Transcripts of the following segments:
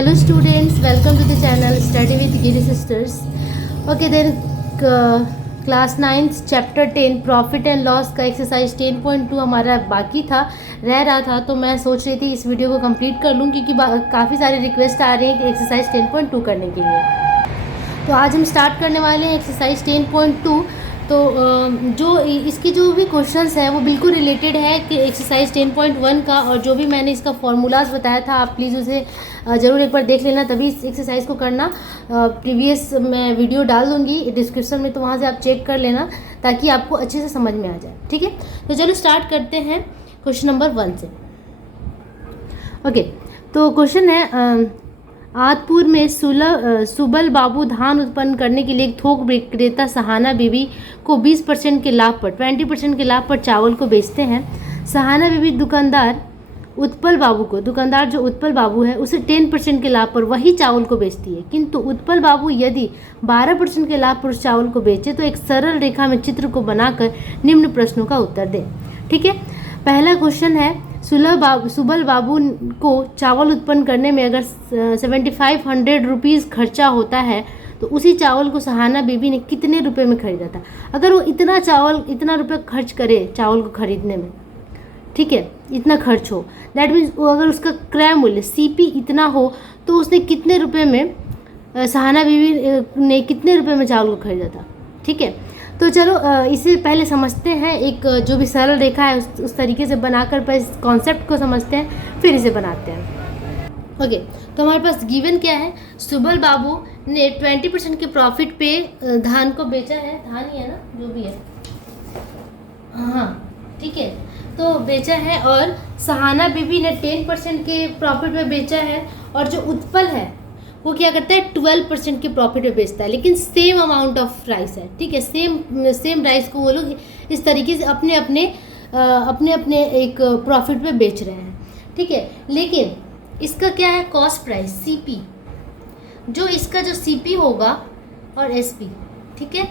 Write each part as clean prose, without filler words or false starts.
Hello students, welcome to the channel Study with Giri Sisters. Okay, then class 9 chapter 10 profit and loss का exercise 10.2 हमारा बाकी था, रह रहा था। तो मैं सोच रही थी इस वीडियो को कंप्लीट कर लूँ क्योंकि काफ़ी सारे रिक्वेस्ट आ रहे हैं कि एक्सरसाइज 10.2 करने के लिए। तो आज हम स्टार्ट करने वाले हैं एक्सरसाइज 10.2। तो जो इसके जो भी क्वेश्चंस हैं वो बिल्कुल रिलेटेड है कि एक्सरसाइज 10.1 का, और जो भी मैंने इसका फॉर्मूलाज बताया था आप प्लीज़ उसे ज़रूर एक बार देख लेना, तभी इस एक्सरसाइज को करना। प्रीवियस मैं वीडियो डाल दूँगी डिस्क्रिप्शन में, तो वहाँ से आप चेक कर लेना ताकि आपको अच्छे से समझ में आ जाए। ठीक है, तो चलो स्टार्ट करते हैं क्वेश्चन नंबर 1 से। ओके, तो क्वेश्चन है आदपुर में सुबल बाबू धान उत्पन्न करने के लिए एक थोक विक्रेता सहाना बीबी को 20% के लाभ पर 20% के लाभ पर चावल को बेचते हैं। सहाना बीबी दुकानदार जो उत्पल बाबू है उसे 10% के लाभ पर वही चावल को बेचती है, किंतु उत्पल बाबू यदि 12% के लाभ पर उस चावल को बेचे तो एक सरल रेखा में चित्र को बनाकर निम्न प्रश्नों का उत्तर दें। ठीक है, पहला क्वेश्चन है सुबल बाबू को चावल उत्पन्न करने में अगर 7500 रुपीज़ खर्चा होता है तो उसी चावल को सहाना बीबी ने कितने रुपए में खरीदा था। अगर वो इतना रुपए खर्च करे चावल को खरीदने में, ठीक है, इतना खर्च हो, दैट मीन्स अगर उसका क्रय मूल्य सीपी इतना हो तो उसने कितने रुपए में सहाना बीबी ने कितने रुपए में चावल को खरीदा था। ठीक है, तो चलो इसे पहले समझते हैं, एक जो भी सरल रेखा है उस तरीके से बनाकर पहले इस कॉन्सेप्ट को समझते हैं फिर इसे बनाते हैं। ओके, तो हमारे पास गिवन क्या है, सुबल बाबू ने 20% के प्रॉफिट पे धान को बेचा है, धान ही है ना जो भी है, हाँ ठीक है, तो बेचा है, और सहाना बीबी ने 10% के प्रॉफिट पे बेचा है, और जो उत्पल है वो क्या करता है 12% के प्रॉफिट पे बेचता है, लेकिन सेम अमाउंट ऑफ राइस है। ठीक है, सेम राइस को वो लोग इस तरीके से अपने अपने एक प्रॉफिट पे बेच रहे हैं। ठीक है, लेकिन इसका क्या है कॉस्ट प्राइस सीपी, जो इसका जो सीपी होगा और एसपी, ठीक है,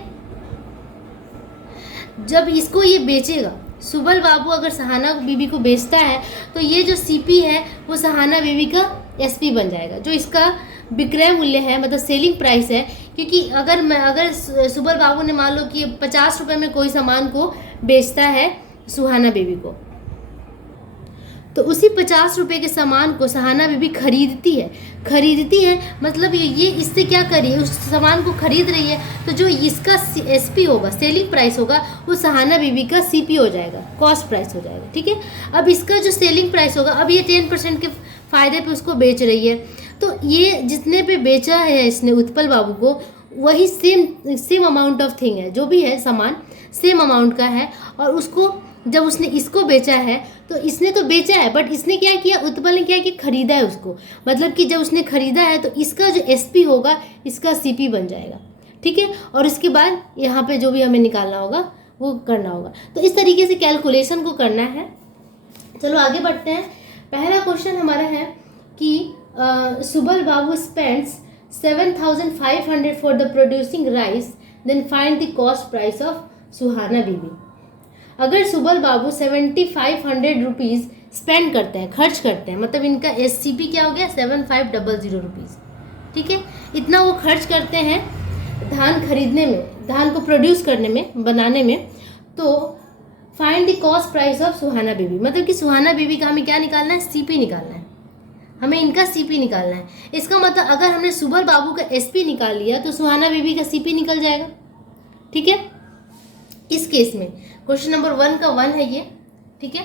जब इसको ये बेचेगा सुबल बाबू अगर सहाना बीबी को बेचता है तो ये जो सीपी है वो सहाना बीबी का एसपी बन जाएगा, जो इसका विक्रय मूल्य है, मतलब सेलिंग प्राइस है। क्योंकि अगर सुबल बाबू ने मान लो कि 50 रुपये में कोई सामान को बेचता है सुहाना बीबी को, तो उसी 50 रुपये के सामान को सहाना बीबी खरीदती है, मतलब ये इससे क्या करिए, उस सामान को खरीद रही है, तो जो इसका एसपी होगा, सेलिंग प्राइस होगा, वो सहाना बीबी का सीपी हो जाएगा, कॉस्ट प्राइस हो जाएगा। ठीक है, अब इसका जो सेलिंग प्राइस होगा, अब ये 10% के फ़ायदे पे उसको बेच रही है, तो ये जितने पे बेचा है इसने उत्पल बाबू को, वही सेम अमाउंट ऑफ थिंग है, जो भी है सामान सेम अमाउंट का है, और उसको जब उसने इसको बेचा है तो इसने तो बेचा है, बट इसने क्या किया, उत्पल ने क्या किया, खरीदा है उसको, मतलब कि जब उसने खरीदा है तो इसका जो एसपी होगा इसका सीपी बन जाएगा। ठीक है, और इसके बाद यहाँ पे जो भी हमें निकालना होगा वो करना होगा, तो इस तरीके से कैलकुलेशन को करना है। चलो आगे बढ़ते हैं। पहला क्वेश्चन हमारा है कि Subal Babu spends 7500 for the producing rice, then find the cost price of Suhana Bibi. अगर सुबल बाबू 7500 रुपीज़ स्पेंड करते हैं, खर्च करते हैं, मतलब इनका एससीपी क्या हो गया 7500 रुपीज़। ठीक है, इतना वो खर्च करते हैं धान खरीदने में, धान को प्रोड्यूस करने में, बनाने में, तो find the cost price of Suhana Bibi, मतलब कि सुहाना बीबी का हमें क्या निकालना है, सीपी निकालना है, हमें इनका सीपी निकालना है। इसका मतलब अगर हमने सुबल बाबू का एसपी निकाल लिया तो सुहाना बीबी का सीपी निकल जाएगा। ठीक है, इस केस में क्वेश्चन नंबर 1 का 1 है ये। ठीक है,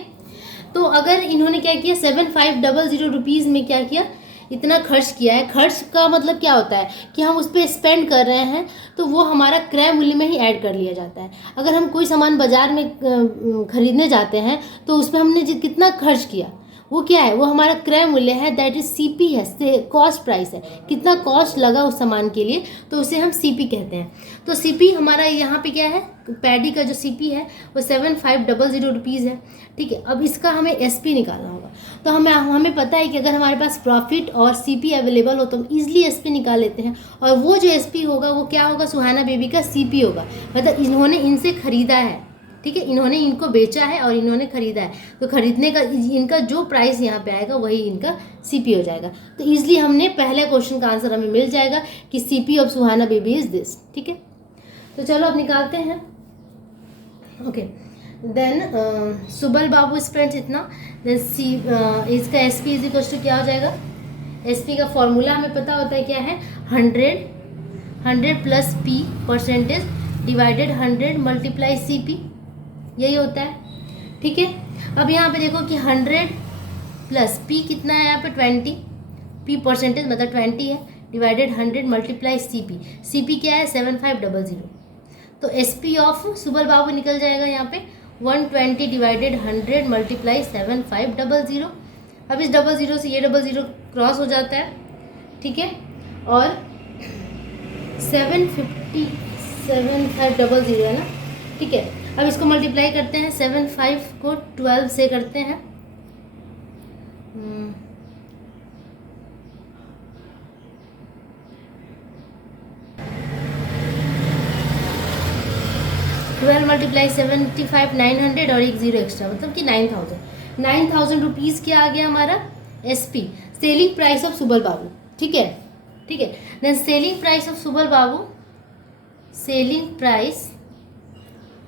तो अगर इन्होंने क्या किया 7500 रुपीज़ में क्या किया, इतना खर्च किया है, खर्च का मतलब क्या होता है कि हम उस पर स्पेंड कर रहे हैं, तो वो हमारा क्रय मूल्य में ही ऐड कर लिया जाता है। अगर हम कोई सामान बाजार में खरीदने जाते हैं तो उसमें हमने कितना खर्च किया वो क्या है, वो हमारा क्रय मूल्य है, दैट इज सीपी है, से कॉस्ट प्राइस है, कितना कॉस्ट लगा उस सामान के लिए, तो उसे हम सीपी कहते हैं। तो सीपी हमारा यहाँ पे क्या है, पैडी का जो सीपी है वो 7500 रुपीज़ है। ठीक है, अब इसका हमें एसपी निकालना होगा, तो हमें पता है कि अगर हमारे पास प्रॉफिट और सीपी अवेलेबल हो तो हम ईजिली एसपी निकाल लेते हैं, और वो जो एसपी होगा वो क्या होगा, सुहाना बेबी का सीपी होगा, मतलब इन्होंने इनसे ख़रीदा है। ठीक है, इन्होंने इनको बेचा है और इन्होंने खरीदा है, तो खरीदने का इनका जो प्राइस यहाँ पे आएगा वही इनका सीपी हो जाएगा। तो इजीली हमने पहले क्वेश्चन का आंसर हमें मिल जाएगा कि CP of Suhana baby is this. ठीक है, तो चलो अब निकालते हैं। Okay, then Subal Babu spends इतना, देन इसका एसपी इज इक्वल टू क्या हो जाएगा, एसपी का फॉर्मूला हमें पता होता है क्या है, 100 plus P percentage divided 100 multiply CP, यही होता है। ठीक है, अब यहाँ पे देखो कि 100 प्लस पी कितना है यहाँ पे 20, पी परसेंटेज मतलब 20 है, डिवाइडेड 100 मल्टीप्लाई सीपी, सीपी क्या है 7500, तो एसपी ऑफ सुबल बाबू निकल जाएगा यहाँ पे 120 डिवाइडेड 100 मल्टीप्लाई 7500। अब इस 00 से ये 00 क्रॉस हो जाता है। ठीक है, और 7500 है ना। ठीक है, अब इसको मल्टीप्लाई करते हैं, 75 को 12 से करते हैं, 12 मल्टीप्लाई 75 900 और एक जीरो एक्स्ट्रा, मतलब कि 9000 रुपीज़ क्या आ गया हमारा SP, selling price of Subal Babu. ठीक है, ठीक है, then selling price of Subal Babu, selling price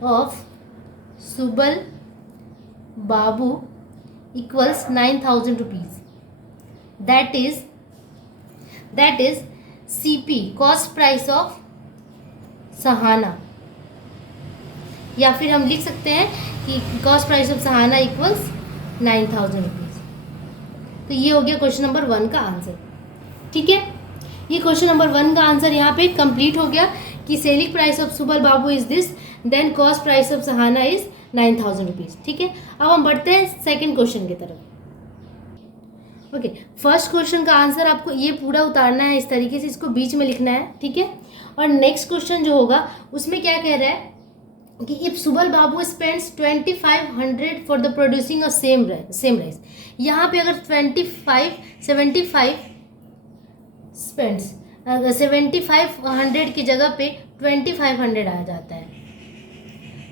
of Subal Babu equals 9000 rupees, that is CP cost price of Sahana, या फिर हम लिख सकते हैं कि cost price of Sahana equals 9000 rupees. तो ये हो गया क्वेश्चन नंबर 1 का आंसर। ठीक है, ये क्वेश्चन नंबर 1 का आंसर यहाँ पे कंप्लीट हो गया कि selling price of Subal babu is this, then cost price of Sahana is 9000 rupees. ठीक है, अब हम बढ़ते हैं सेकेंड क्वेश्चन की तरफ। ओके, फर्स्ट क्वेश्चन का आंसर आपको ये पूरा उतारना है, इस तरीके से इसको बीच में लिखना है। ठीक है, और नेक्स्ट क्वेश्चन जो होगा उसमें क्या कह रहा है कि if Subal Babu spends 2500 for the producing of same rice, यहाँ पे अगर 75 स्पेंड्स, 7500 की जगह पे 2500 आ जाता है,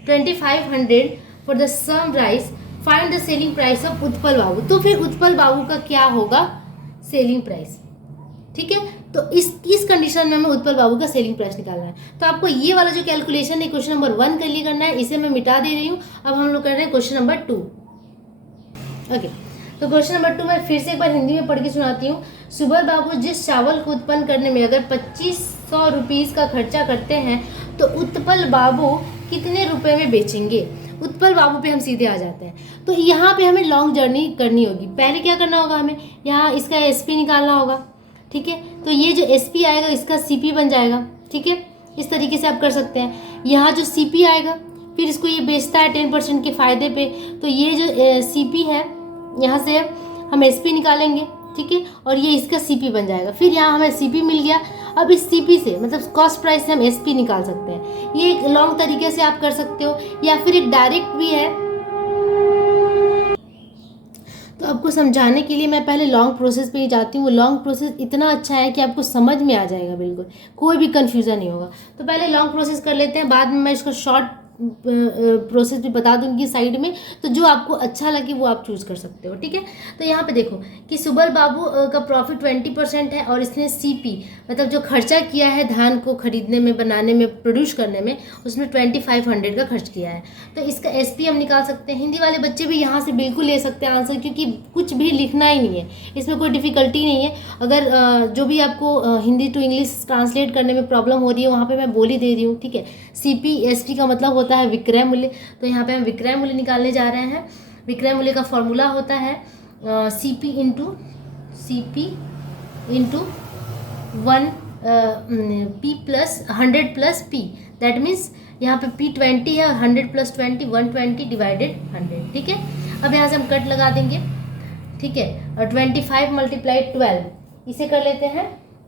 2500 for the sum rice, find the selling price of Utpal Babu, तो फिर उत्पल बाबू का क्या होगा सेलिंग प्राइस। ठीक है, तो इस कंडीशन में हमें उत्पल बाबू का सेलिंग प्राइस निकालना है। तो आपको ये वाला जो कैलकुलेशन है क्वेश्चन नंबर 1 के लिए करना है, इसे मैं मिटा दे रही हूँ। अब हम लोग कर रहे हैं क्वेश्चन नंबर 2। ओके, तो क्वेश्चन नंबर 2 मैं फिर से एक बार हिंदी में पढ़ के सुनाती हूँ। सुबल बाबू जिस चावल को उत्पन्न करने में अगर 2500 रुपीज़ का खर्चा करते हैं तो उत्पल बाबू कितने रुपए में बेचेंगे। उत्पल बाबू पे हम सीधे आ जाते हैं। तो यहाँ पे हमें लॉन्ग जर्नी करनी होगी। पहले क्या करना होगा, हमें यहाँ इसका एसपी निकालना होगा। ठीक है, तो ये जो एसपी आएगा इसका सीपी बन जाएगा। ठीक है, इस तरीके से आप कर सकते हैं। यहाँ जो सीपी आएगा फिर इसको ये बेचता है 10% के फ़ायदे पे, तो ये जो सीपी है यहाँ से हम एसपी निकालेंगे। ठीक है, और ये इसका सीपी बन जाएगा। फिर यहाँ हमें सीपी मिल गया। अब इस सीपी से मतलब कॉस्ट प्राइस से हम एसपी निकाल सकते हैं। ये एक लॉन्ग तरीके से आप कर सकते हो, या फिर एक डायरेक्ट भी है। तो आपको समझाने के लिए मैं पहले लॉन्ग प्रोसेस पे ही जाती हूँ। वो लॉन्ग प्रोसेस इतना अच्छा है कि आपको समझ में आ जाएगा, बिल्कुल कोई भी कन्फ्यूज़न नहीं होगा। तो पहले लॉन्ग प्रोसेस कर लेते हैं, बाद में मैं इसको शॉर्ट प्रोसेस भी बता दूंगी साइड में। तो जो आपको अच्छा लगे वो आप चूज़ कर सकते हो। ठीक है, तो यहाँ पे देखो कि सुबल बाबू का प्रॉफिट 20% है और इसने सीपी मतलब जो खर्चा किया है धान को खरीदने में, बनाने में, प्रोड्यूस करने में, उसमें 2500 का खर्च किया है। तो इसका एसपी हम निकाल सकते हैं। हिंदी वाले बच्चे भी यहाँ से बिल्कुल ले सकते हैं आंसर, क्योंकि कुछ भी लिखना ही नहीं है, इसमें कोई डिफ़िकल्टी नहीं है। अगर जो भी आपको हिंदी टू इंग्लिश ट्रांसलेट करने में प्रॉब्लम हो रही है वहाँ पर मैं बोल ही दे रही हूँ। ठीक है, सीपी एसपी का मतलब होता है विक्रय मूल्य। तो यहाँ पे हम विक्रय मूल्य निकालने जा रहे हैं। विक्रय मूल्य का फॉर्मूला होता है CP into 1 P plus 100 plus P, that means यहाँ पे पी 20 है और 100 प्लस 20 120 डिवाइडेड 100। ठीक है, अब यहाँ से हम कट लगा देंगे। ठीक है, और 25 मल्टीप्लाई 12 इसे कर लेते हैं,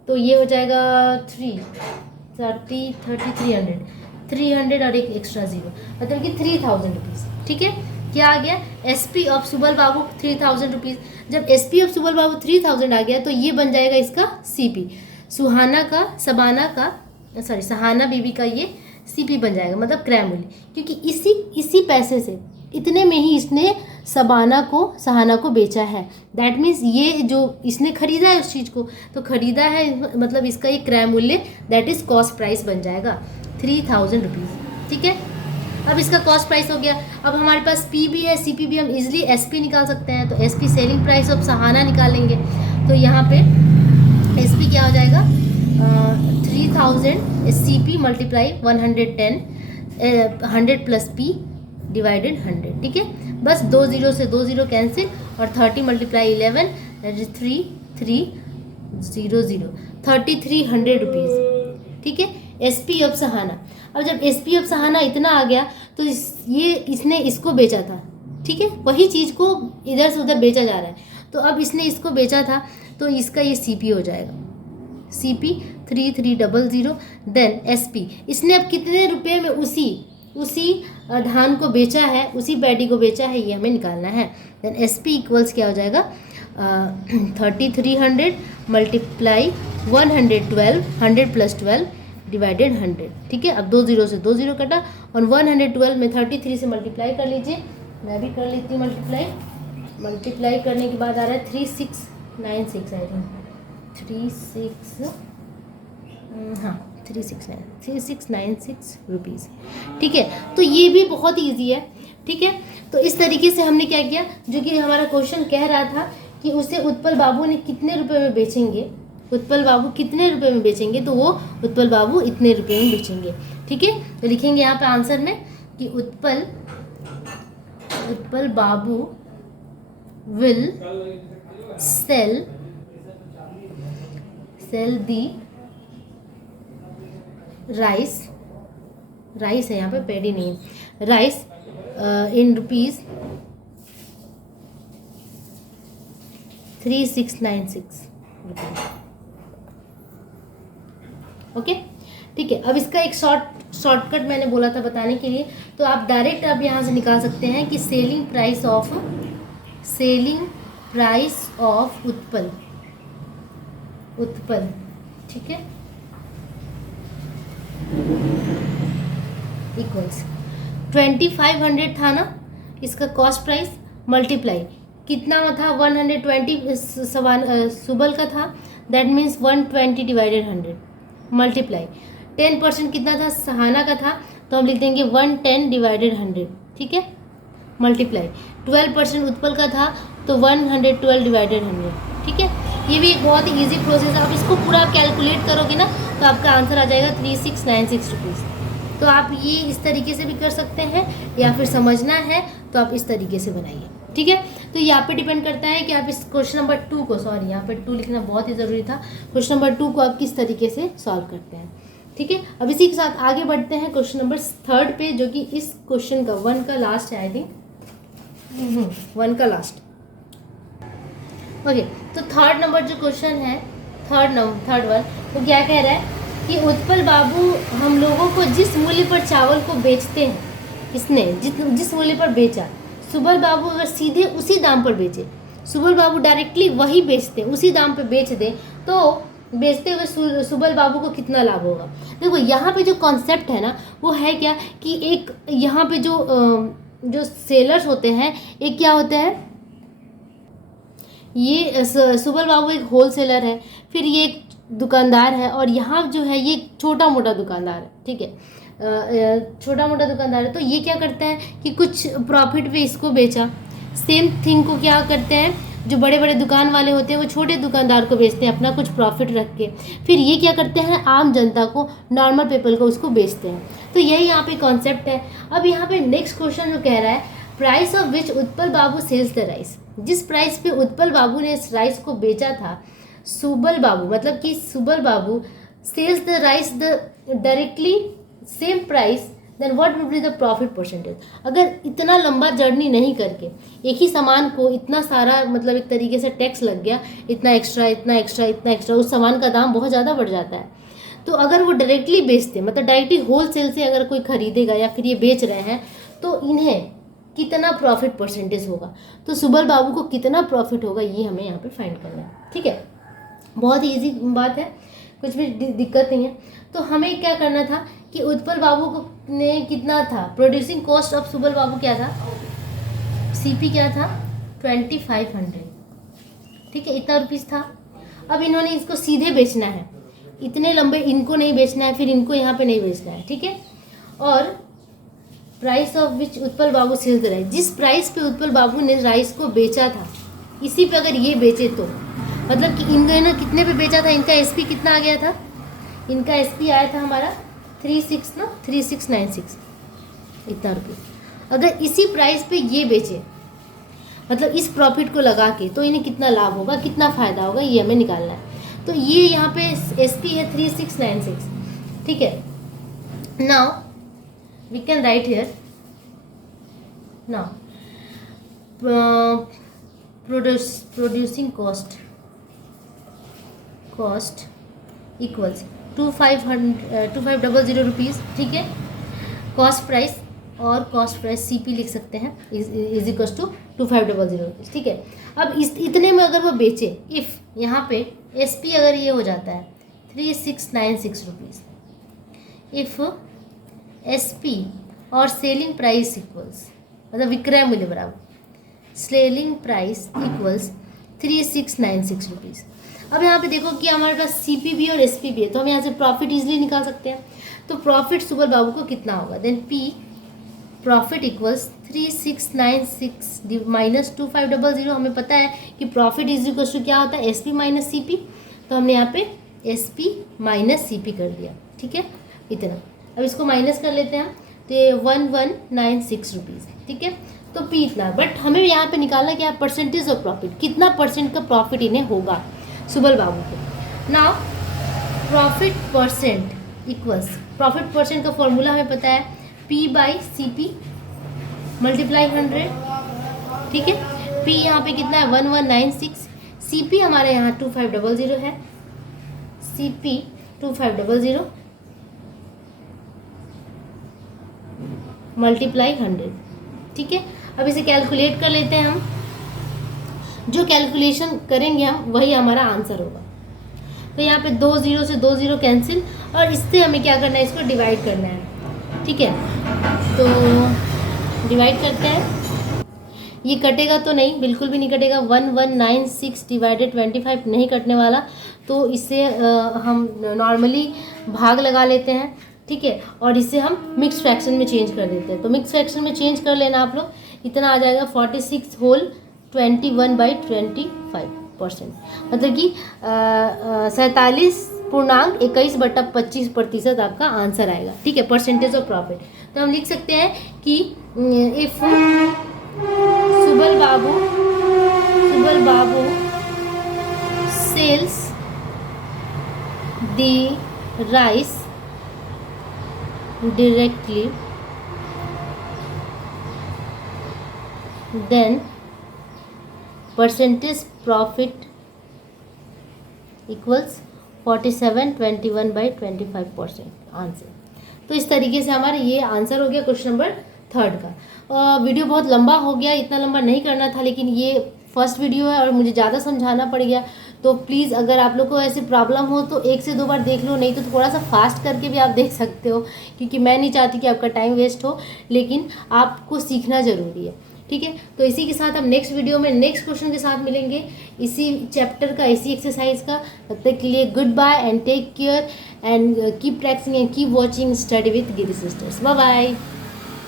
तो ये हो जाएगा 300 और एक एक्स्ट्रा जीरो, मतलब कि 3000 रुपीज़। ठीक है, क्या आ गया SP of Subal Babu 3000 rupees. जब एसपी ऑफ सुबल बाबू 3000 आ गया तो ये बन जाएगा इसका सीपी, सहाना बीबी का ये सीपी बन जाएगा, मतलब क्रय मूल्य, क्योंकि इसी पैसे से, इतने में ही इसने सहाना को बेचा है। दैट मीन्स ये जो इसने खरीदा है उस चीज़ को, तो खरीदा है मतलब इसका ये क्रय मूल्य दैट इज कॉस्ट प्राइस बन जाएगा 3000 रुपीज़। ठीक है, अब इसका कॉस्ट प्राइस हो गया। अब हमारे पास पी भी है, सीपी भी, हम इजिली एसपी निकाल सकते हैं। तो SP selling price of Sahana निकालेंगे, तो यहाँ पे एसपी क्या हो जाएगा 3000 CP multiply 110 100 plus P divided 100। ठीक है, बस 2 0 से 2 0 कैंसिल, और 30 मल्टीप्लाई 11 दैट इज 3300 3300 रुपीज़। ठीक है, एसपी ऑफ सहाना। अब जब एसपी ऑफ सहाना इतना आ गया तो इसने इसको बेचा था। ठीक है, वही चीज़ को इधर से उधर बेचा जा रहा है, तो अब इसने इसको बेचा था, तो इसका ये सीपी हो जाएगा, सीपी 3300। देन एसपी, इसने अब कितने रुपए में उसी धान को बेचा है, उसी पैडी को बेचा है, ये हमें निकालना है। देन एसपी इक्वल्स क्या हो जाएगा 3300 मल्टीप्लाई 112 100 प्लस 12 डिवाइडेड 100। ठीक है, अब 2 0 से 2 0 कटा, और 112 में 33 से मल्टीप्लाई कर लीजिए, मैं भी कर लेती हूँ मल्टीप्लाई करने के बाद आ रहा है 3696 आई थिंक 3696 रुपीज़। ठीक है, तो ये भी बहुत ईजी है। ठीक है, तो इस तरीके से हमने क्या किया, जो कि हमारा क्वेश्चन कह रहा था कि उसे उत्पल बाबू ने कितने रुपए में बेचेंगे, उत्पल बाबू कितने रुपए में बेचेंगे, तो वो उत्पल बाबू इतने रुपए में बेचेंगे। ठीक है, तो लिखेंगे यहाँ पे आंसर में कि उत्पल बाबू विल सेल दी राइस है यहाँ पे, पैडी नहीं है, rice in rupees 3696 rupees. Okay, ठीक है। अब इसका एक शॉर्टकट मैंने बोला था बताने के लिए, तो आप डायरेक्ट अब यहाँ से निकाल सकते हैं कि सेलिंग प्राइस ऑफ उत्पल। ठीक है, इक्वल्स 2500 था ना इसका कॉस्ट प्राइस, मल्टीप्लाई कितना था 120 सुबल का था, दैट मीन्स 120 डिवाइडेड 100 मल्टीप्लाई 10% कितना था सहाना का था, तो हम लिख देंगे 110 डिवाइडेड 100। ठीक है, मल्टीप्लाई 12% उत्पल का था, तो 112 डिवाइडेड 100। ठीक है, ये भी एक बहुत ही ईजी प्रोसेस है। आप इसको पूरा कैलकुलेट करोगे ना तो आपका आंसर आ जाएगा 3696 रुपीज़। तो आप ये इस तरीके से भी कर सकते हैं, या फिर समझना है तो आप इस तरीके से बनाइए। ठीक है, तो यहाँ पे डिपेंड करता है कि आप इस क्वेश्चन नंबर 2 को, सॉरी यहाँ पे 2 लिखना बहुत ही ज़रूरी था, क्वेश्चन नंबर 2 को आप किस तरीके से सॉल्व करते हैं। ठीक है, अब इसी के साथ आगे बढ़ते हैं क्वेश्चन नंबर 3 पे, जो कि इस क्वेश्चन का 1 का लास्ट है, आई थिंक 1 का लास्ट। ओके, तो 3rd नंबर जो क्वेश्चन है, थर्ड वन, वो क्या कह रहा है कि उत्पल बाबू हम लोगों को जिस मूल्य पर चावल को बेचते हैं, इसने जिस मूल्य पर बेचा, सुबल बाबू अगर सीधे उसी दाम पर बेचे, सुबल बाबू डायरेक्टली वही बेचते, उसी दाम पर बेच दें, तो बेचते हुए सुबल बाबू को कितना लाभ होगा। देखो यहाँ पे जो कॉन्सेप्ट है ना, वो है क्या कि एक यहाँ पे जो सेलर्स होते हैं, एक क्या होता है, ये सुबल बाबू एक होलसेलर है, फिर ये एक दुकानदार है, और यहाँ जो है ये छोटा मोटा दुकानदार है। ठीक है, छोटा मोटा दुकानदार है, तो ये क्या करता है कि कुछ प्रॉफिट पे इसको बेचा। सेम थिंग को क्या करते हैं, जो बड़े बड़े दुकान वाले होते हैं वो छोटे दुकानदार को बेचते हैं अपना कुछ प्रॉफिट रख के, फिर ये क्या करते हैं आम जनता को, नॉर्मल पीपल को उसको बेचते हैं। तो यही यहाँ पे कॉन्सेप्ट है। अब यहाँ पे नेक्स्ट क्वेश्चन जो कह रहा है, price of which Utpal babu sells the rice, जिस प्राइस पे उत्पल बाबू ने इस राइस को बेचा था, सुबल बाबू मतलब कि सुबल बाबू sells the rice the directly same price, then what would be the profit percentage. अगर इतना लंबा जर्नी नहीं करके एक ही सामान को इतना सारा, मतलब एक तरीके से टैक्स लग गया, इतना एक्स्ट्रा, उस सामान का दाम बहुत ज़्यादा बढ़ जाता है। तो अगर वो डायरेक्टली बेचते, मतलब डायरेक्टली होलसेल से अगर कोई खरीदेगा या फिर ये बेच रहे हैं, तो इन्हें कितना प्रॉफिट परसेंटेज होगा, तो सुबल बाबू को कितना प्रॉफिट होगा, ये हमें यहाँ पे फाइंड करना है। ठीक है, बहुत ईजी बात है, कुछ भी दिक्कत नहीं है। तो हमें क्या करना था कि उत्पल बाबू को ने कितना था, प्रोड्यूसिंग कॉस्ट ऑफ सुबल बाबू क्या था, सीपी क्या था 2500, ठीक है, इतना रुपीस था। अब इन्होंने इसको सीधे बेचना है, इतने लंबे इनको नहीं बेचना है, फिर इनको यहाँ पे नहीं बेचना है, ठीक है। और price of which Utpal babu sells the rice, जिस प्राइस पे उत्पल बाबू ने राइस को बेचा था इसी पे अगर ये बेचे तो मतलब कि इन्होंने कितने पे बेचा था, इनका एसपी कितना आ गया था, इनका एसपी आया था हमारा 3696 इतना रुपये। अगर इसी प्राइस पे ये बेचे मतलब इस प्रॉफिट को लगा के तो इन्हें कितना लाभ होगा, कितना फ़ायदा होगा, ये हमें निकालना है। तो ये यहाँ पे एसपी है 3696, ठीक है। Now we can write here, now producing cost equals 2500 rupees, ठीक है। कॉस्ट प्राइस और कॉस्ट प्राइस सीपी लिख सकते हैं इज इक्वल टू 2500 रुपीज़, ठीक है। अब इतने में अगर वो बेचे, इफ़ यहाँ पे एसपी अगर ये हो जाता है 3696 रुपीज़, इफ़ एसपी और सेलिंग प्राइस इक्वल्स मतलब विक्रय मूल्य बराबर सेलिंग प्राइस इक्वल्स 3696 रुपीज़। अब यहाँ पे देखो कि हमारे पास सीपी भी और एसपी भी है, तो हम यहाँ से प्रॉफिट इजीली निकाल सकते हैं। तो प्रॉफिट सुबल बाबू को कितना होगा, then P profit equals 3696 minus 2500। हमें पता है कि प्रॉफिट इज इक्वल्स टू क्या होता है, एसपी माइनस सीपी, तो हमने यहाँ पे एसपी माइनस सीपी कर दिया, ठीक है, इतना। अब इसको माइनस कर लेते हैं तो ये 1196 रुपीज़, ठीक है। तो पी इतना, बट हमें यहाँ पे निकालना क्या है, परसेंटेज ऑफ प्रॉफिट, कितना परसेंट का प्रॉफिट इन्हें होगा सुबल बाबू को। Now profit percent equals, profit percent का फॉर्मूला हमें पता है P by C P multiply 100, ठीक है। पी यहाँ पे कितना है 1196, सी पी हमारे यहाँ 2500 है, सी पी 2500 मल्टीप्लाई 100, ठीक है। अब इसे कैलकुलेट कर लेते हैं हम, जो कैलकुलेशन करेंगे हम वही हमारा आंसर होगा। तो यहाँ पे 2 0 से 2 0 कैंसिल, और इससे हमें क्या करना है, इसको डिवाइड करना है, ठीक है। तो डिवाइड करते हैं, ये कटेगा तो नहीं, बिल्कुल भी नहीं कटेगा, 1196 डिवाइडेड 25 नहीं कटने वाला, तो इससे हम नॉर्मली भाग लगा लेते हैं, ठीक है। और इसे हम मिक्स फ्रैक्शन में चेंज कर देते हैं, तो मिक्स फ्रैक्शन में चेंज कर लेना आप लोग, इतना आ जाएगा 46 होल 21/25%, मतलब कि 47.21/25% आपका आंसर आएगा, ठीक है, परसेंटेज ऑफ प्रॉफिट। तो हम लिख सकते हैं कि if Subal Babu sells the rice directly, then percentage profit equals 47.21/25% answer. तो इस तरीके से हमारा ये आंसर हो गया क्वेश्चन नंबर 3 का। वीडियो बहुत लंबा हो गया, इतना लंबा नहीं करना था, लेकिन ये फर्स्ट वीडियो है और मुझे ज़्यादा समझाना पड़ गया। तो प्लीज़ अगर आप लोग को ऐसी प्रॉब्लम हो तो 1 से 2 बार देख लो, नहीं तो थोड़ा सा फास्ट करके भी आप देख सकते हो, क्योंकि मैं नहीं चाहती कि आपका टाइम वेस्ट हो, लेकिन आपको सीखना ज़रूरी है, ठीक है। तो इसी के साथ हम नेक्स्ट वीडियो में नेक्स्ट क्वेश्चन के साथ मिलेंगे, इसी चैप्टर का, इसी एक्सरसाइज का। तब तक के लिए good bye and take care and keep practicing and keep watching study with Giri sisters. Bye bye.